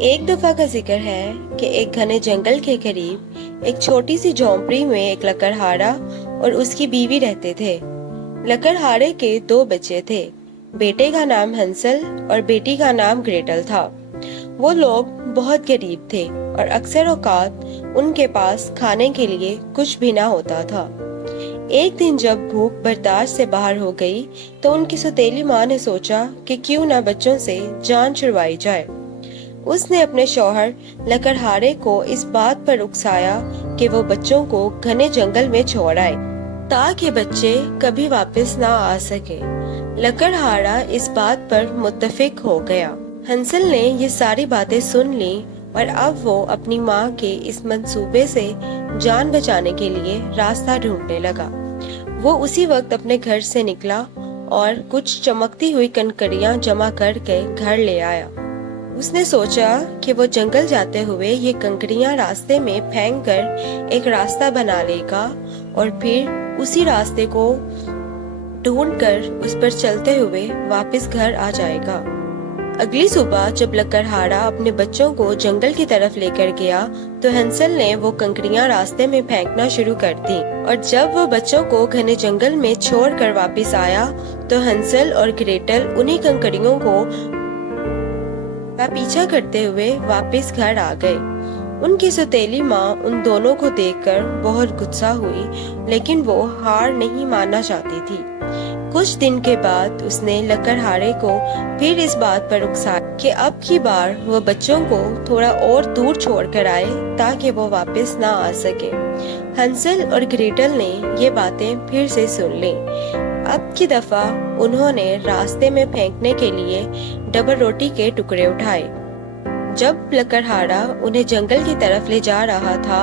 ایک دفعہ کا ذکر ہے کہ ایک گھنے جنگل کے قریب ایک چھوٹی سی جھونپڑی میں ایک لکڑہارا اور اس کی بیوی رہتے تھے۔ لکڑہارے کے 2 بچے تھے، بیٹے کا نام ہنسل اور بیٹی کا نام گریٹل تھا۔ وہ لوگ بہت غریب تھے اور اکثر اوقات ان کے پاس کھانے کے لیے کچھ بھی نہ ہوتا تھا۔ ایک دن جب بھوک برداشت سے باہر ہو گئی تو ان کی سوتیلی ماں نے سوچا کہ کیوں نہ بچوں سے جان چھڑوائی جائے۔ اس نے اپنے شوہر لکڑہارے کو اس بات پر اکسایا کہ وہ بچوں کو گھنے جنگل میں چھوڑ آئے تاکہ بچے کبھی واپس نہ آ سکے۔ لکڑہارا اس بات پر متفق ہو گیا۔ ہنسل نے یہ ساری باتیں سن لیں اور اب وہ اپنی ماں کے اس منصوبے سے جان بچانے کے لیے راستہ ڈھونڈنے لگا۔ وہ اسی وقت اپنے گھر سے نکلا اور کچھ چمکتی ہوئی کنکریاں جمع کر کے گھر لے آیا۔ اس نے سوچا کہ وہ جنگل جاتے ہوئے یہ کنکریاں راستے میں پھینک کر ایک راستہ بنا لے گا اور پھر اسی راستے کو ڈھونڈ کر اس پر چلتے ہوئے واپس گھر آ جائے گا۔ اگلی صبح جب لکڑہارا اپنے بچوں کو جنگل کی طرف لے کر گیا تو ہنسل نے وہ کنکریاں راستے میں پھینکنا شروع کر دی، اور جب وہ بچوں کو گھنے جنگل میں چھوڑ کر واپس آیا تو ہنسل اور گریٹل انہی کنکریوں کو کا پیچھا کرتے ہوئے واپس گھر آ گئے۔ ان کی سوتیلی ماں ان دونوں کو دیکھ کر بہت غصہ ہوئی، لیکن وہ ہار نہیں ماننا چاہتی تھی۔ کچھ دن کے بعد اس نے لکڑہارے کو پھر اس بات پر اکسایا کہ اب کی بار وہ بچوں کو تھوڑا اور دور چھوڑ کر آئے تاکہ وہ واپس نہ آ سکے۔ ہنسل اور گریٹل نے یہ باتیں پھر سے سن لیں۔ اب کی دفعہ انہوں نے راستے میں پھینکنے کے لیے ڈبل روٹی کے ٹکڑے اٹھائے۔ جب لکڑہارا انہیں جنگل کی طرف لے جا رہا تھا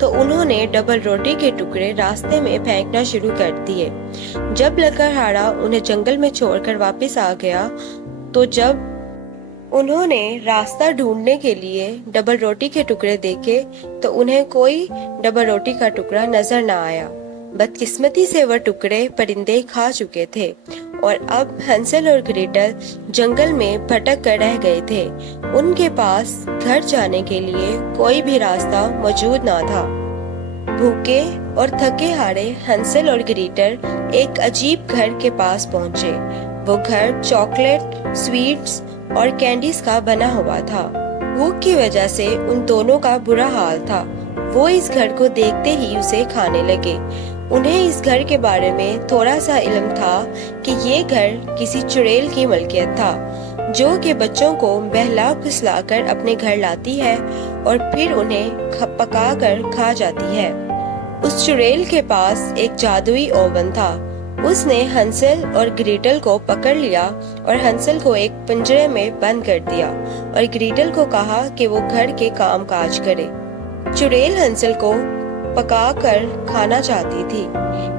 تو انہوں نے ڈبل روٹی کے ٹکڑے راستے میں پھینکنا شروع کر دیے۔ جب لکڑہارا انہیں جنگل میں چھوڑ کر واپس آ گیا تو جب انہوں نے راستہ ڈھونڈنے کے لیے ڈبل روٹی کے ٹکڑے دیکھے تو انہیں کوئی ڈبل روٹی کا ٹکڑا نظر نہ آیا۔ بدقسمتی سے وہ ٹکڑے پرندے کھا چکے تھے اور اب ہنسل اور گریٹل جنگل میں بھٹک کر رہ گئے تھے۔ ان کے پاس گھر جانے کے لیے کوئی بھی راستہ موجود نہ تھا۔ بھوکے اور تھکے ہارے ہنسل اور گریٹل ایک عجیب گھر کے پاس پہنچے۔ وہ گھر چاکلیٹ، سویٹس اور کینڈیز کا بنا ہوا تھا۔ بھوک کی وجہ سے ان دونوں کا برا حال تھا۔ وہ اس گھر کو دیکھتے ہی اسے کھانے لگے۔ انہیں اس گھر کے بارے میں تھوڑا سا علم تھا کہ یہ گھر کسی چڑیل کی ملکیت تھا جو کہ بچوں کو بہلا پھسلا کر اپنے گھر لاتی ہے اور پھر انہیں پکا کر کھا جاتی ہے۔ اس چڑیل کے پاس ایک جادوئی اوون تھا۔ اس نے ہنسل اور گریٹل کو پکڑ لیا اور ہنسل کو ایک پنجرے میں بند کر دیا اور گریٹل کو کہا کہ وہ گھر کے کام کاج کرے۔ چڑیل ہنسل کو پکا کر کھانا چاہتی تھی۔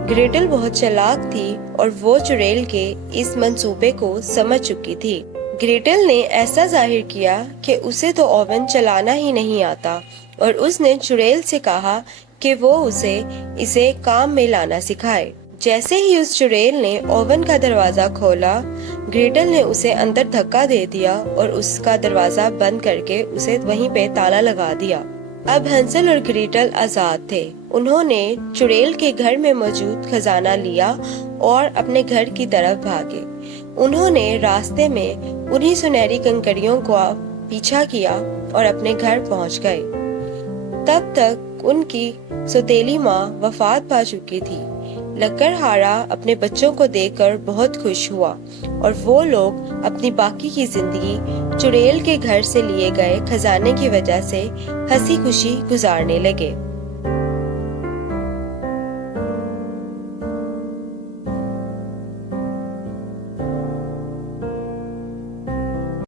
گریٹل بہت چالاک تھی اور وہ چڑیل کے اس منصوبے کو سمجھ چکی تھی۔ گریٹل نے ایسا ظاہر کیا کہ اسے تو اوون چلانا ہی نہیں آتا اور اس نے چڑیل سے کہا کہ وہ اسے کام میں لانا سکھائے۔ جیسے ہی اس چڑیل نے اوون کا دروازہ کھولا، گریٹل نے اسے اندر دھکا دے دیا اور اس کا دروازہ بند کر کے اسے وہیں پہ تالا لگا دیا۔ اب ہنسل اور گریٹل آزاد تھے۔ انہوں نے چڑیل کے گھر میں موجود خزانہ لیا اور اپنے گھر کی طرف بھاگے۔ انہوں نے راستے میں انہی سنہری کنکریوں کو پیچھا کیا اور اپنے گھر پہنچ گئے۔ تب تک ان کی سوتیلی ماں وفات پا چکی تھی۔ لکڑہارا اپنے بچوں کو دیکھ کر بہت خوش ہوا اور وہ لوگ اپنی باقی کی زندگی چڑیل کے گھر سے لیے گئے خزانے کی وجہ سے ہنسی خوشی گزارنے لگے۔